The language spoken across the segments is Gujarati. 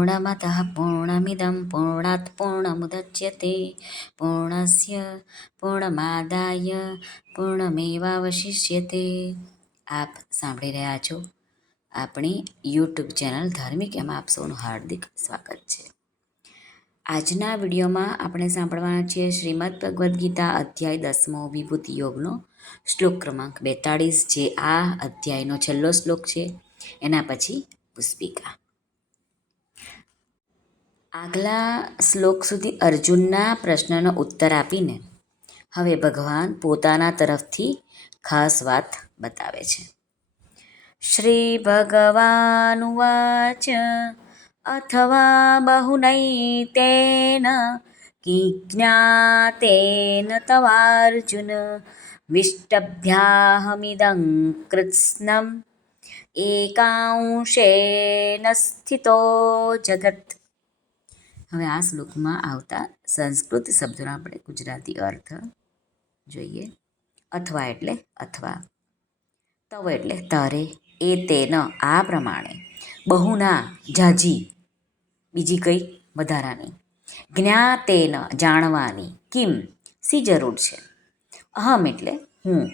પૂર્ણમતઃ પૂર્ણમિદં પૂર્ણાત પૂર્ણમુદચ્યતે પૂર્ણસ્ય પૂર્ણમાદાય પૂર્ણમેવાવશિષ્યતે આપ સાંભળી રહ્યા છો આપણી યુટ્યુબ ચેનલ ધાર્મિક એમાં આપ સૌનું હાર્દિક સ્વાગત છે આજના વિડીયોમાં આપણે સાંભળવાના છીએ શ્રીમદ ભગવદ્ ગીતા અધ્યાય દસમો વિભૂતિ યોગનો શ્લોક ક્રમાંક બેતાળીસ જે આ અધ્યાયનો છેલ્લો શ્લોક છે। એના પછી પુષ્પિકા। આગલા શ્લોક સુધી અર્જુનના પ્રશ્નનો ઉત્તર આપીને હવે ભગવાન પોતાના તરફથી ખાસ વાત બતાવે છે. શ્રી ભગવાનુવાચ અથવા બહુનૈતેન કિજ્ઞાતેન તવાર્જુન વિષ્ટભ્યાહમિદં કૃત્સ્નમ એકાંશેન સ્થિતો જગત હવે આ શ્લોકમાં આવતા સંસ્કૃત શબ્દોનો આપણે ગુજરાતી અર્થ જોઈએ. અથવા એટલે અથવા. તવ એટલે તારે, એ તેન આ પ્રમાણે. બહુના, જાજી. બીજી કઈ? વધારાની. જ્ઞાતેન જાણવાની. કિમ? સી જરૂર છે? અહમ એટલે હું.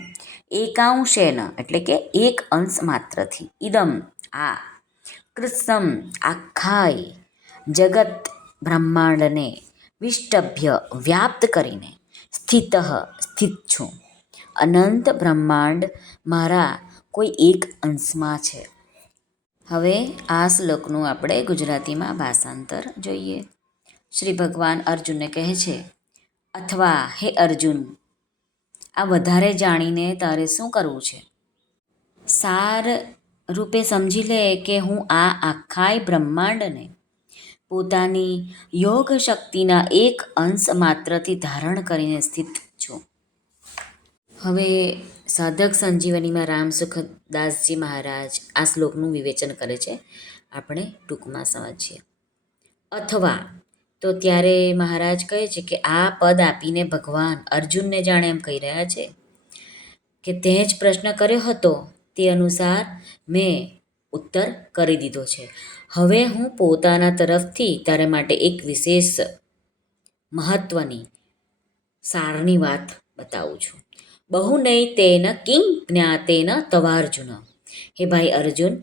એકાંશેન એટલે કે એક અંશ માત્રથી. ઇદમ આ. કૃત્સમ આખાય. જગત બ્રહ્માંડને વિષ્ટભ્ય વ્યાપ્ત કરીને સ્થિત સ્થિત છું અનંત બ્રહ્માંડ મારા કોઈ એક અંશમાં છે. હવે આ શ્લોકનું આપણે ગુજરાતીમાં ભાષાંતર જોઈએ. શ્રી ભગવાન અર્જુનને કહે છે, અથવા હે અર્જુન, આ વધારે જાણીને તારે શું કરવું છે? સાર રૂપે સમજી લે કે હું આ આખાય બ્રહ્માંડને પોતાની યોગ શક્તિના એક અંશ માત્રથી ધારણ કરીને સ્થિત છું. હવે સાધક સંજીવનીમાં રામ સુખદાસજી મહારાજ આ શ્લોકનું વિવેચન કરે છે. આપણે ટૂંકમાં સમજીએ. અથવા તો ત્યારે મહારાજ કહે છે કે આ પદ આપીને ભગવાન અર્જુનને જાણે એમ કહી રહ્યા છે કે તે જ પ્રશ્ન કર્યો હતો તે અનુસાર મેં ઉત્તર કરી દીધો છે. હવે હું પોતાના તરફથી તારા માટે એક વિશેષ મહત્વની સારની વાત બતાવું છું. બહુ નહીં તેન કિં જ્ઞાતેન તવાર્જુન. હે ભાઈ અર્જુન,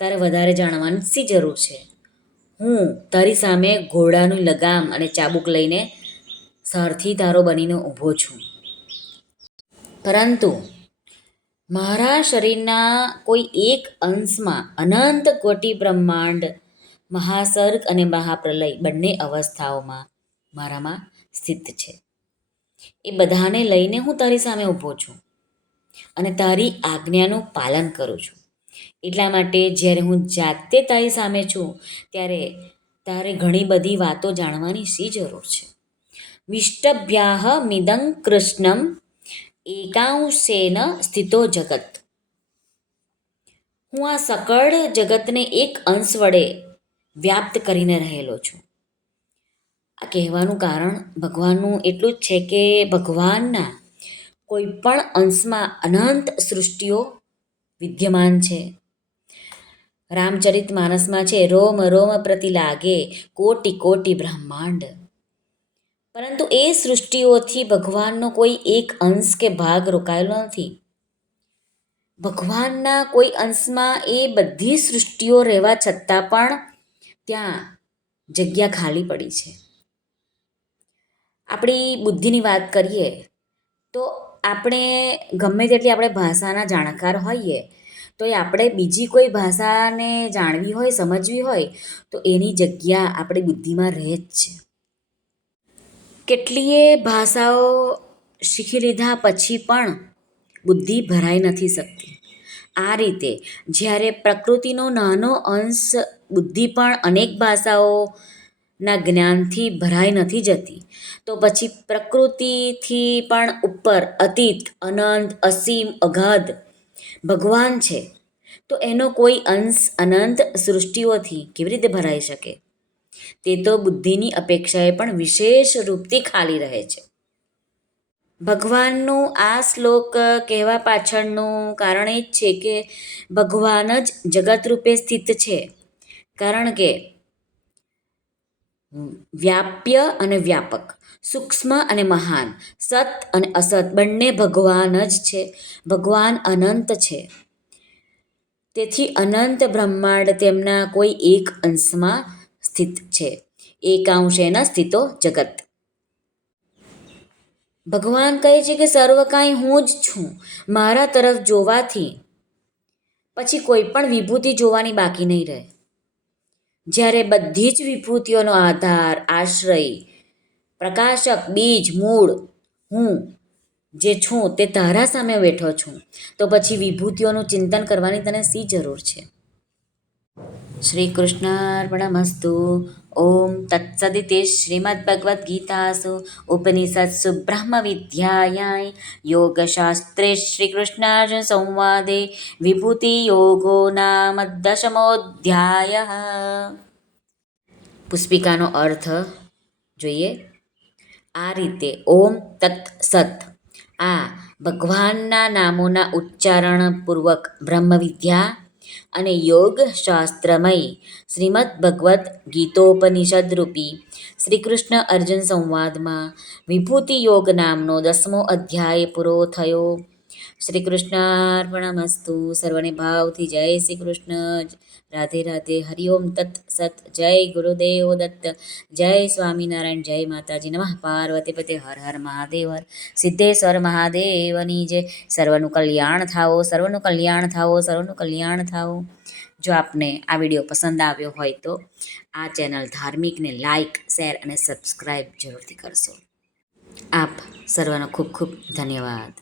તારે વધારે જાણવાની શી જરૂર છે. હું તારી સામે ઘોડાનું લગામ અને ચાબુક લઈને સારથી તારો બનીને ઊભો છું. પરંતુ મારા શરીરના કોઈ એક અંશમાં અનંત કોટી બ્રહ્માંડ, મહાસર્ગ અને મહાપ્રલય બંને અવસ્થાઓમાં મારામાં સ્થિત છે. એ બધાને લઈને હું તારી સામે ઊભો છું અને તારી આજ્ઞાનું પાલન કરું છું. એટલા માટે જ્યારે હું જાતે તારી સામે છું, ત્યારે તારે ઘણી બધી વાતો જાણવાની શી જરૂર છે? વિષ્ટભ્યાહ મિદં કૃષ્ણમ એકાંશેન સ્થિતો જગત. હું આ સકળ જગતને એક અંશ વડે વ્યાપ્ત કરીને રહેલો છું. આ કહેવાનું કારણ ભગવાનનું એટલું જ છે કે ભગવાનના કોઈ પણ અંશમાં અનંત સૃષ્ટિઓ વિદ્યમાન છે. રામચરિત માનસમાં છે, રોમ રોમ પ્રતિ લાગે, કોટી કોટી બ્રહ્માંડ. પરંતુ એ સૃષ્ટિઓથી ભગવાનનો કોઈ એક અંશ કે ભાગ રોકાયેલો નથી. ભગવાનના કોઈ અંશમાં એ બધી સૃષ્ટિઓ રહેવા છતાં પણ ત્યાં જગ્યા ખાલી પડી છે. આપણી બુદ્ધિની વાત કરીએ તો આપણે ગમે તેટલી આપણે ભાષાના જાણકાર હોઈએ, તો એ આપણે બીજી કોઈ ભાષાને જાણવી હોય, સમજવી હોય, તો એની જગ્યા આપણી બુદ્ધિમાં રહે જ છે. કેટલીય ભાષાઓ શીખી લીધા પછી પણ બુદ્ધિ ભરાઈ નથી શકતી. આ રીતે જ્યારે પ્રકૃતિનો નાનો અંશ બુદ્ધિ પણ અનેક ભાષાઓના જ્ઞાનથી ભરાઈ નથી જતી, તો પછી પ્રકૃતિથી પણ ઉપર અતીત, અનંત, અસીમ, અગાધ ભગવાન છે, તો એનો કોઈ અંશ અનંત સૃષ્ટિઓથી કેવી રીતે ભરાઈ શકે? તે તો બુદ્ધિની અપેક્ષાએ પણ વિશેષ રૂપથી ખાલી રહે છે. ભગવાનનું આ શ્લોક કહેવા પાછળનું કારણ એ જ છે કે ભગવાન જ જગત રૂપે સ્થિત છે. કારણ કે વ્યાપ્ય અને વ્યાપક, સૂક્ષ્મ અને મહાન, સત અને અસત બંને ભગવાન જ છે. ભગવાન અનંત છે. તેથી અનંત બ્રહ્માંડ તેમના કોઈ એક અંશમાં સ્થિત છે. એકાંશેન સ્થિતો જગત. ભગવાન કહે છે કે સર્વ કાંઈ હું જ છું. મારા તરફ જોવાથી પછી કોઈ પણ વિભૂતિ જોવાની બાકી નહીં રહે. જ્યારે બધી જ વિભૂતિઓનો આધાર, આશ્રય, પ્રકાશક, બીજ, મૂળ, હું જે છું તે તારા સામે બેઠો છું, તો પછી વિભૂતિઓનું ચિંતન કરવાની તને સી જરૂર છે? શ્રી કૃષ્ણાર્પણમસ્તુ ઓમ તત્સદિતિ શ્રીમદ્ભગવદ્ ગીતાસુ ઉપનિષત્સુ બ્રહ્મ વિદ્યાયાય યોગશાસ્ત્રે શ્રીકૃષ્ણાર્જુન સંવાદે વિભૂતિ યોગો નામ દશમોધ્યાય પુષ્પિકાનો અર્થ જોઈએ। આ રીતે ઓમ તત્ સત આ ભગવાનના નામોના ઉચ્ચારણપૂર્વક બ્રહ્મવિદ્યા અને યોગ શાસ્ત્રમય શ્રીમદ ભગવદ્ ગીતોપનિષદ રૂપી શ્રી કૃષ્ણ અર્જુન સંવાદમાં વિભૂતિ યોગ નામનો દસમો અધ્યાય પૂરો થયો. શ્રી કૃષ્ણાર્પણમસ્તુ સર્વને ભાવથી જય શ્રી કૃષ્ણ રાધે રાધે હરિઓમ તત્ સત. જય ગુરુદેવ દત્ત. જય સ્વામિનારાયણ. જય માતાજી નમઃ. પાર્વતી પતે હર હર મહાદેવ હર. સિદ્ધેશ્વર મહાદેવની જય. સર્વનું કલ્યાણ થાઓ, સર્વનું કલ્યાણ થાઓ, સર્વનું કલ્યાણ થાઓ. જો આપને આ વીડિયો પસંદ આવ્યો હોય તો આ ચેનલ ધાર્મિકને લાઇક શેર અને સબસ્ક્રાઈબ જરૂરથી કરશો. આપ સર્વનો ખૂબ ખૂબ ધન્યવાદ.